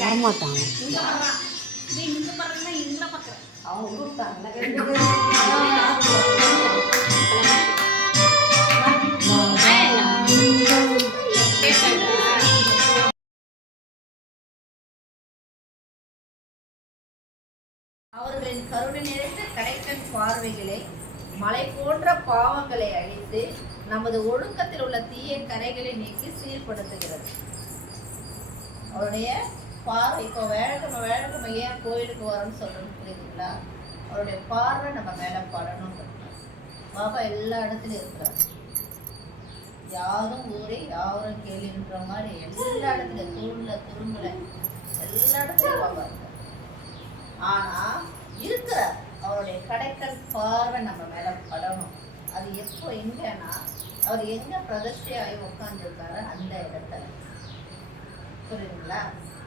வரமாட்டாங்க. அவர்களின் கருணை நிறைந்த கடைக்கண் பார்வைகளை மலை போன்ற பாவங்களை அழித்து நமது ஒழுக்கத்தில் உள்ள தீய கரைகளை நீக்கி சீர்படுத்துகிறது. அவருடைய பார்வை இப்போ வேழக்கிழமை ஏன் கோயிலுக்கு வரோம்னு சொல்றோம்னு புரியுதுங்களா? அவருடைய பார்வை நம்ம மேல படணும். பாபா எல்லா இடத்துலயும் இருக்கிறார். யாரும் ஊரே யாரும் கேள்வின்ற மாதிரி எல்லா இடத்துலயும் துரும்புல எல்லா இடத்துலயும் பாபா இருக்கார். ஆனா இருக்கிறார். அவருடைய கடைக்கண் பார்வை நம்ம மேல படணும். அது எப்போ எங்கன்னா அவர் எங்க பிரதிஷ்டையாகி உட்கார்ந்துருக்காரு அந்த இடத்துல, புரியுதுங்களா?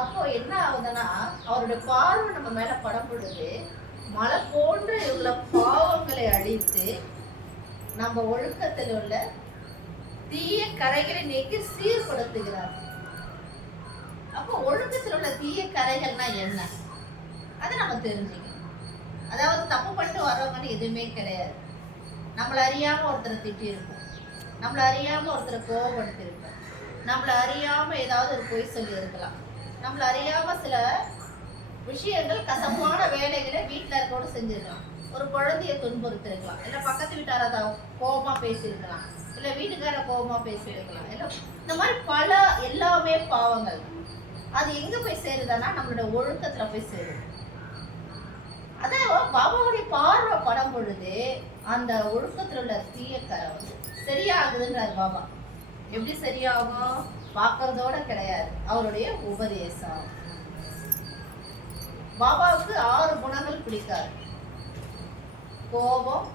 அப்போ என்ன ஆகுதுன்னா அவருடைய பார்வை நம்ம மேல படம் பொழுது மலை போன்ற உள்ள பாவங்களை அழித்து நம்ம ஒழுக்கத்தில் உள்ள தீய கரைகளை நீக்கி சீர்படுத்துகிறார். அப்போ ஒழுக்கத்தில் உள்ள தீய கரைகள்னா என்ன, அதை நம்ம தெரிஞ்சுக்கணும். அதாவது தப்பு பண்ணிட்டு வர்றவங்கன்னு எதுவுமே கிடையாது. நம்மளை அறியாம ஒருத்தரை திட்டி இருப்போம், நம்மளை அறியாம ஒருத்தரை கோபப்படுத்தி இருப்போம், நம்மளை அறியாம ஏதாவது ஒரு பொய் சொல்லி இருக்கலாம், நம்மளை அறியாம சில விஷயங்கள் கசப்பான வேலைகளை வீட்டில் இருக்கோட செஞ்சிருக்கலாம், ஒரு குழந்தைய துன்புறுத்திருக்கலாம், இல்லை பக்கத்து வீட்டார கோபமா பேசியிருக்கலாம், இல்லை வீட்டுக்கார கோபமா பேசியிருக்கலாம், இல்லை இந்த மாதிரி பல எல்லாமே பாவங்கள். அது எங்க போய் சேருதுன்னா நம்மளோட ஒழுக்கத்துல போய் சேருது. அதான் பாபாவுடைய பார்வை படம் பொழுது அந்த ஒழுக்கத்துல உள்ள தீயக்கரை வந்து சரியாகுதுன்றார் பாபா. எப்படி சரியாகும்? பார்க்கறதோட கிடையாது, அவருடைய உபதேசம். பாபாவுக்கு 6 குணங்கள் பிடிக்காது. கோபம்,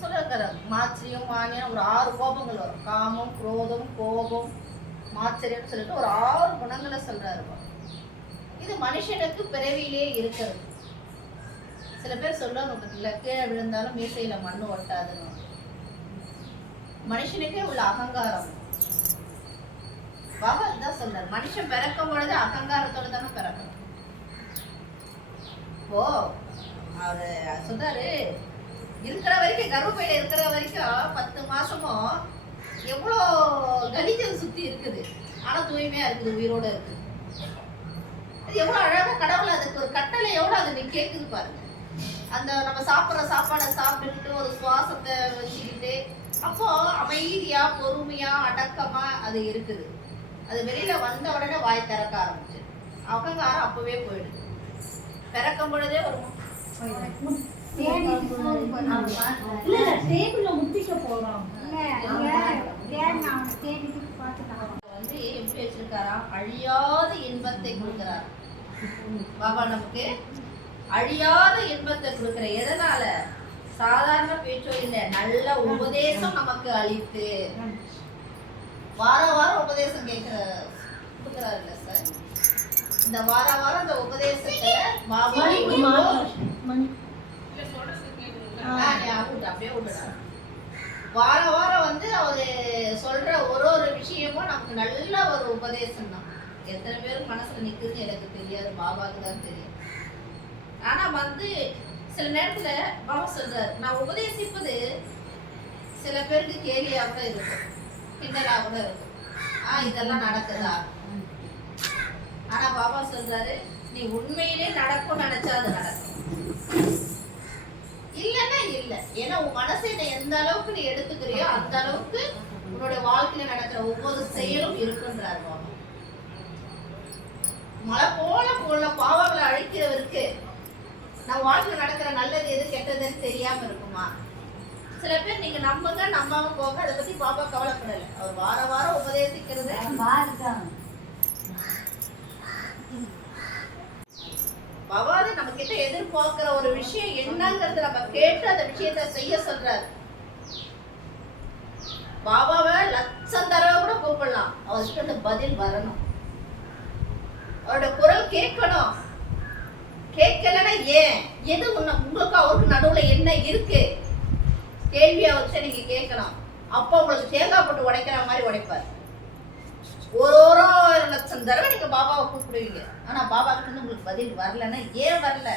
சொல்லிருக்கிற மாச்சரியம், மானியம், ஒரு 6 கோபங்கள் வரும். காமம், குரோதம், கோபம், மாச்சரியம் சொல்லிட்டு ஒரு 6 குணங்களை சொல்றாரு. இது மனுஷனுக்கு பிறவியிலே இருக்கிறது. சில பேர் சொல்லுவாங்க, கீழே விழுந்தாலும் மீசையில மண்ணு ஒட்டாதுன்னு. மனுஷனுக்கே உள்ள அகங்காரம் பாபா தான் சொல்றாரு. மனுஷன் பிறக்கும் பொழுது அகங்காரத்தோட தானே பிறக்கணும். ஓ அவரு சொல்றாரு, இருக்கிற வரைக்கும் கர்ப்பப்பையில இருக்கிற வரைக்கும் 10 மாசமும் எவ்வளோ கலிஜல் சுத்தி இருக்குது, ஆனா தூய்மையா இருக்குது, உயிரோட இருக்குது. அது எவ்வளவு அழகா கடவுள் அதுக்கு ஒரு கட்டளை எவ்வளவு அது கேட்குது பாருங்க. அந்த நம்ம சாப்பிட்ற சாப்பாடை சாப்பிட்டுட்டு ஒரு சுவாசத்தை வச்சுக்கிட்டு அப்போ அமைதியா பொறுமையா அடக்கமா அது இருக்குது. அது வெளியில வந்த உடனே வாய் திறக்க ஆரம்பிச்சு அகங்காரம் அப்பவே போயிடுது. பிறக்கும் பொழுதே ஒரு வந்து எப்படி வச்சிருக்காராம், அழியாத இன்பத்தை கொடுக்கிறார் பாபா. நமக்கு அழியாத இன்பத்தை கொடுக்கிற எதனால? சாதாரண பேச்சோ இல்லை, நல்ல உபதேசம் நமக்கு அளித்து வாரம் உபதேசம் கொடுக்கிறார் இல்ல சார். இந்த வாரம் அந்த உபதேசத்தை பாபா அப்படியே விட்டுறாரு. வாரம் வந்து அவரு சொல்ற ஒரு விஷயமும் நமக்கு நல்ல ஒரு உபதேசம் தான். எத்தனை பேருக்கு மனசுல நிக்குதுன்னு எனக்கு தெரியாது, பாபாவுக்கு தான் தெரியும். ஆனா வந்து சில நேரத்துல பாபா சொல்றாரு, நான் உபதேசிப்பது சில பேருக்கு கேலியா கூட இருக்கும், கிண்டலா கூட இருக்கும். இதெல்லாம் நடக்குதா? ஆனா பாபா சொல்றாரு, நீ உண்மையிலே நடக்கும் நினைச்சா அது நடக்கும். இல்லன்னா இல்ல. ஏன்னா உன் மனசை நீ எந்த அளவுக்கு நீ எடுத்துக்கிறியோ அந்த அளவுக்கு உன்னோட வாழ்க்கையில நடக்கிற ஒவ்வொரு செயலும் இருக்குன்றார் பாபா. மழை போல போல பாவங்களை அழிக்கிறவருக்கு நம்ம வாழ்க்கையில நடக்கிற நல்லது எது கெட்டதுன்னு தெரியாம இருக்குமா? சில பேர் நீங்க நம்புங்க நம்பாம போங்க, அதை பத்தி பாபா கவலைப்படல. அவர் வார வாரம் உபதேசிக்கிறது பாபா நம்ம கிட்ட எதிர்பார்க்கிற ஒரு விஷயம் என்னங்கிறது நம்ம கேட்டு அந்த விஷயத்தை செய்ய சொல்றாரு. பாபாவை லட்சம் தடவை கூட கூப்பிடலாம், அவர்கிட்ட அந்த பதில் வரணும், அவரோட குரல் கேட்கணும். கேட்கலன்னா ஏன், எது உங்களுக்கு அவருக்கு நடுவுல என்ன இருக்கு கேள்வி அவர்கிட்ட நீங்க கேட்கணும். அப்ப உங்களுக்கு தேங்காய் போட்டு உடைக்கிற மாதிரி உடைப்பார். ஒரு லட்சம் தடவை நீங்க பாபாவை கூப்பிடுவீங்க, ஆனா பாபா கிட்ட இருந்து உங்களுக்கு பதில் வரலன்னா ஏன் வரல?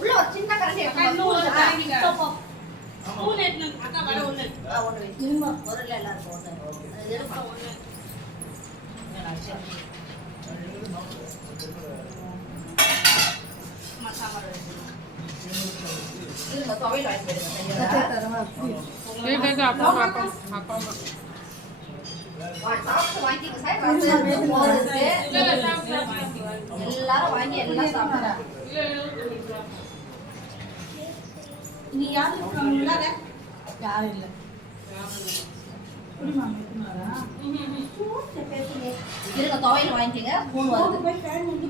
உள்ள ஒரு சின்ன கரண்டி பொருள் எல்லாருக்கும் ஒண்ணு துவையல் வாங்கிட்டு எல்லாரும் வாங்கி எல்லாம் சாப்பிட்டா நீ யாரும் இல்லை இருக்க துவையல் வாங்கிக்கங்க. மூணு வருது மதியானம்